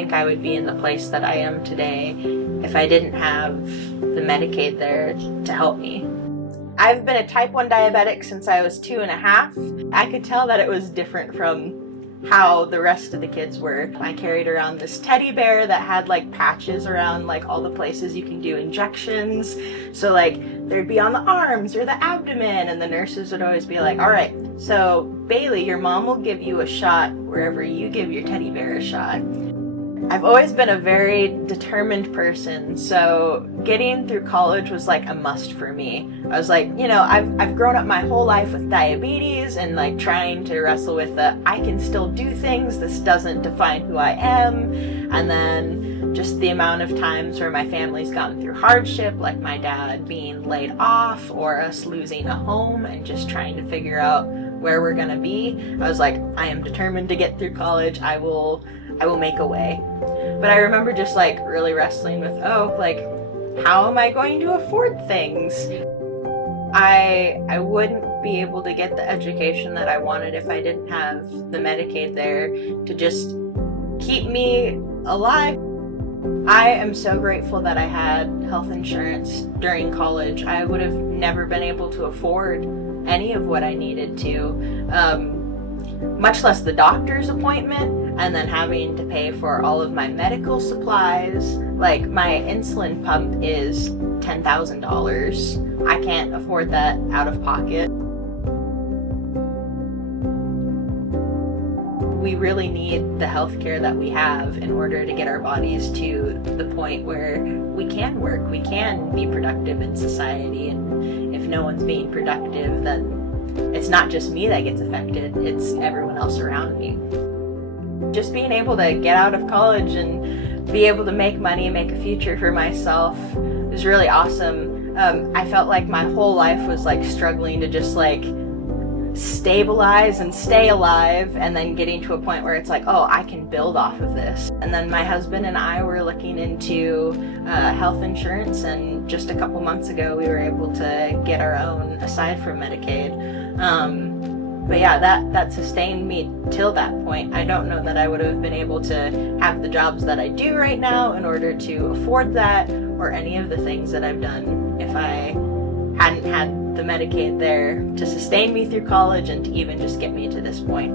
think I would be in the place that I am today if I didn't have the Medicaid there to help me. I've been a type 1 diabetic since I was 2.5. I could tell that it was different from how the rest of the kids were. I carried around this teddy bear that had like patches around like all the places you can do injections. So like there'd be on the arms or the abdomen, and the nurses would always be like, all right, so Bailey, your mom will give you a shot wherever you give your teddy bear a shot. I've always been a very determined person, so getting through college was like a must for me. I was like, you know, I've grown up my whole life with diabetes and like trying to wrestle with the I can still do things, this doesn't define who I am, and then just the amount of times where my family's gone through hardship, like my dad being laid off or us losing a home and just trying to figure out where we're gonna be. I was like, I am determined to get through college. I will make a way. But I remember just like really wrestling with, oh, like, how am I going to afford things? I wouldn't be able to get the education that I wanted if I didn't have the Medicaid there to just keep me alive. I am so grateful that I had health insurance during college. I would have never been able to afford any of what I needed to, much less the doctor's appointment, and then having to pay for all of my medical supplies. Like my insulin pump is $10,000. I can't afford that out of pocket. We really need the healthcare that we have in order to get our bodies to the point where we can work, we can be productive in society. And if no one's being productive, then it's not just me that gets affected, it's everyone else around me. Just being able to get out of college and be able to make money and make a future for myself was really awesome. I felt like my whole life was like struggling to just like stabilize and stay alive, and then getting to a point where it's like, oh, I can build off of this. And then my husband and I were looking into health insurance, and just a couple months ago we were able to get our own aside from Medicaid. But yeah, that sustained me till that point. I don't know that I would have been able to have the jobs that I do right now in order to afford that, or any of the things that I've done, if I hadn't had the Medicaid there to sustain me through college and to even just get me to this point.